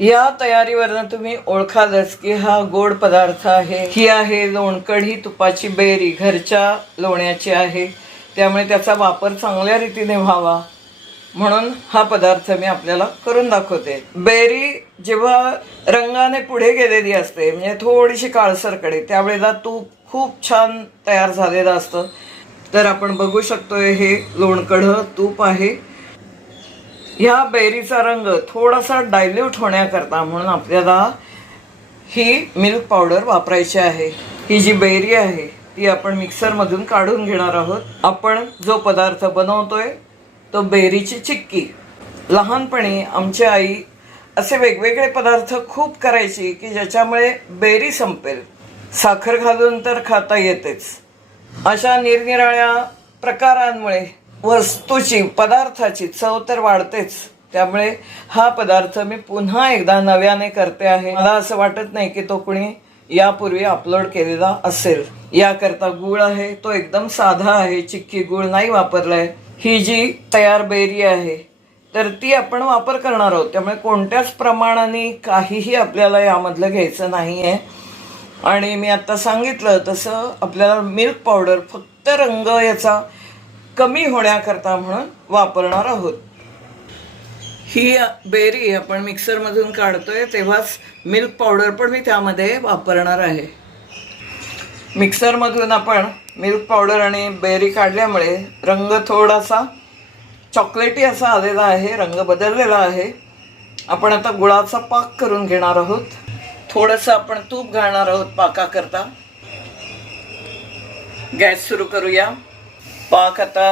या तयारीवरनं तुम्ही ओळखालच की हा गोड पदार्थ आहे. ही आहे लोणकढी तुपाची बेरी घरच्या लोण्याची आहे. त्यामुळे त्याचा वापर चांगल्या रीतीने व्हावा. म्हणून हा पदार्थ मी आपल्याला करून दाखवते. बेरी जेव्हा रंगाने पुढे गेलेली असते म्हणजे थोडीशी काळसरकडे त्यावेळेला तूप खूप छान तयार झालेलं असतं. तर आपण बघू शकतोय हे लोणकढं तूप आहे. ह्या बेरीचा रंग थोडासा डायल्यूट होण्याकरता म्हणून आपल्याला ही मिल्क पावडर वापरायची आहे. ही जी बेरी आहे ती आपण मिक्सरमधून काढून घेणार आहोत. आपण जो पदार्थ बनवतोय तो बेरीची चिक्की. लहानपणी आमची आई असे वेगवेगळे पदार्थ खूप करायची की ज्याच्यामुळे बेरी संपेल. साखर घालून तर खाता येतेच. अशा निरनिराळ्या प्रकारांमुळे वस्तूची पदार्थाची चव तर वाढतेच. त्यामुळे हा पदार्थ मी पुन्हा एकदा नव्याने करते आहे. मला असं वाटत नाही की तो कुणी यापूर्वी अपलोड केलेला असेल. याकरता गुळ आहे तो एकदम साधा आहे चिक्की गुळ नाही वापरलाय. ही जी तयार बेरी आहे तर ती आपण वापर करणार आहोत. त्यामुळे कोणत्याच प्रमाणाने काहीही आपल्याला यामधलं घ्यायचं नाही आहे आणि मी आता सांगितलं तसं आपल्याला मिल्क पावडर फक्त रंग याचा कमी होण्याकरता म्हणून वापरणार आहोत. ही बेरी आपण मिक्सरमधून काढतोय तेव्हाच मिल्क पावडर पण मी त्यामध्ये वापरणार आहे. मिक्सरमधून आपण मिल्क पावडर आणि बेरी काढल्यामुळे रंग थोडासा चॉकलेटी असा आलेला आहे रंग बदललेला आहे. आपण आता गुळाचा पाक करून घेणार आहोत. थोडंसं आपण तूप घालणार आहोत पाकाकरता. गॅस सुरू करूया. पाक आता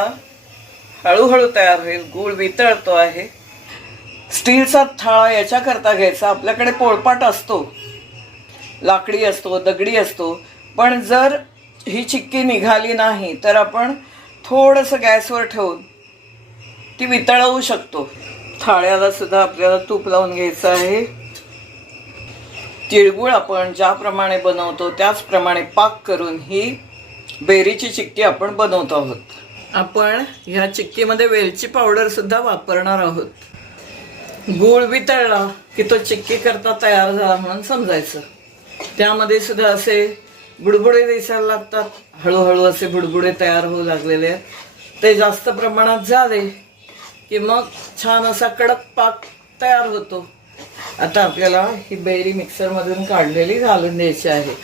हळूहळू तयार होईल गूळ वितळतो आहे. स्टीलचा थाळा याच्याकरता घ्यायचा आपल्याकडे पोळपाट असतो लाकडी असतो दगडी असतो. पण जर ही चिक्की निघाली नाही तर आपण थोडंसं गॅसवर ठेवून ती वितळवू शकतो. थाळ्याला सुद्धा आपल्याला तूप लावून घ्यायचं आहे. तिळगुळ आपण ज्याप्रमाणे बनवतो त्याचप्रमाणे पाक करून ही बेरीची चिक्की आपण बनवत आहोत. आपण ह्या चिक्कीमध्ये वेलची पावडर सुद्धा वापरणार आहोत. गूळ वितळला की तो चिक्की करता तयार झाला म्हणून समजायचं. त्यामध्ये सुद्धा असे बुडबुडे दिसायला लागतात. हळूहळू असे बुडबुडे तयार होऊ लागलेले आहेत. ते जास्त प्रमाणात झाले की मग छान असा कडक पाक तयार होतो. आता आपल्याला ही बेरी मिक्सरमधून काढलेली घालून द्यायची आहे.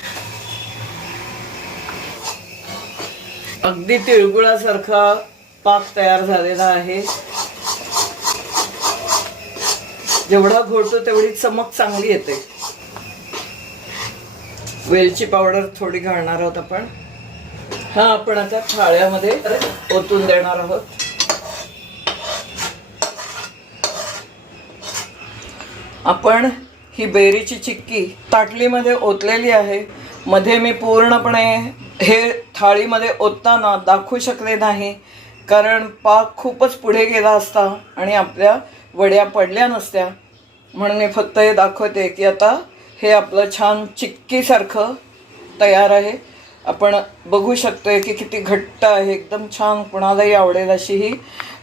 अगदी तिळगुळासारखा पाक तयार झालेला आहे. जेवढा घोळतो तेवढी चमक चांगली येते. वेलची पावडर थोडी घालणार आहोत आपण. हा आपण आता थाळ्यामध्ये ओतून देणार आहोत. आपण ही बेरीची चिक्की ताटलीमध्ये ओतलेली आहे. मध्ये मी पूर्णपणे हे थाळीमध्ये ओतताना दाखवू शकले नाही कारण पाक खूपच पुढे गेला असता आणि आपल्या वड्या पडल्या नसत्या. म्हणून मी फक्त हे दाखवते की आता हे आपलं छान चिक्कीसारखं तयार आहे. आपण बघू शकतोय की किती घट्ट आहे एकदम छान कुणालाही आवडेल अशी ही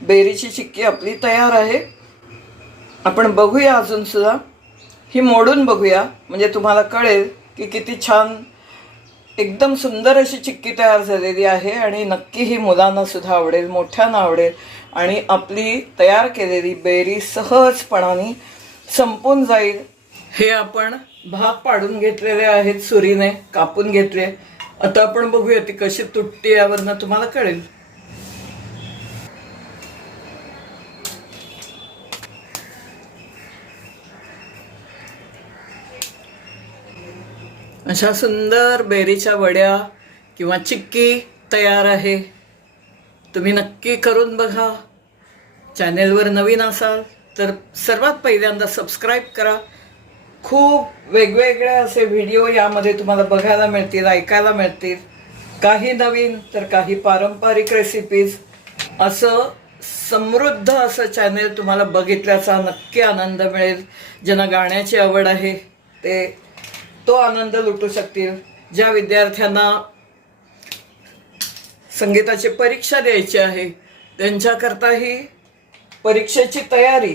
बेरीची चिक्की आपली तयार आहे. आपण बघूया अजून सुद्धा. ही मोडून बघूया म्हणजे तुम्हाला कळेल की किती छान एकदम सुंदर अशी चिक्की तयार झालेली आहे आणि नक्की ही मुलांना सुद्धा आवडेल मोठ्यांना आवडेल. आणि आपली तयार केलेली बेरी सहजपणाने संपून जाईल. हे आपण भाग पाडून घेतलेले आहेत सुरीने कापून घेतले. आता आपण बघूया ती कशी तुटते यावरनं तुम्हाला कळेल. अशा सुंदर बेरीच्या वड्या किंवा चिक्की तयार आहे. तुम्ही नक्की करून बघा. चॅनेलवर नवीन असाल तर सर्वात पहिल्यांदा सबस्क्राईब करा. खूप वेगवेगळे असे व्हिडिओ यामध्ये तुम्हाला बघायला मिळतील ऐकायला मिळतील. काही नवीन तर काही पारंपरिक रेसिपीज असं समृद्ध असं चॅनेल तुम्हाला बघितल्याचा नक्की आनंद मिळेल. ज्यांना गाण्याची आवड आहे ते तो आनंद लुटू शकतील. ज्या विद्यार्थ्यांना संगीताची परीक्षा द्यायची आहे त्यांच्याकरता ही परीक्षेची तयारी.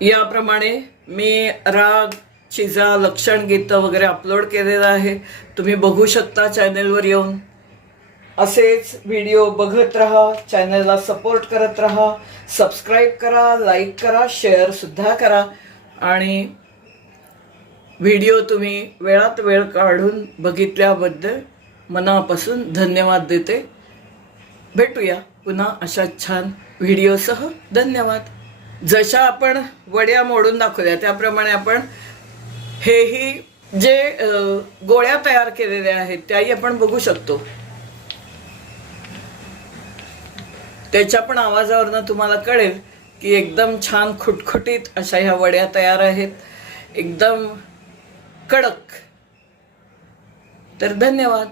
याप्रमाणे मी राग चिजा लक्षण गीतं वगैरे अपलोड केलेलं आहे. तुम्ही बघू शकता चॅनेलवर येऊन. असेच व्हिडिओ बघत राहा चॅनलला सपोर्ट करत राहा सबस्क्राईब करा लाईक करा शेअरसुद्धा करा आणि व्हिडिओ तुम्ही वेळात वेळ काढून बघितल्याबद्दल मनापासून धन्यवाद देते. भेटूया पुन्हा अशा छान व्हिडिओसह. धन्यवाद. जशा आपण वड्या मोडून दाखवल्या त्याप्रमाणे आपण हेही जे गोळ्या तयार केलेल्या आहेत त्याही आपण बघू शकतो. त्याच्या पण आवाजावरनं तुम्हाला कळेल की एकदम छान खुटखुटीत अशा ह्या वड्या तयार आहेत. एकदम कडक. तर धन्यवाद.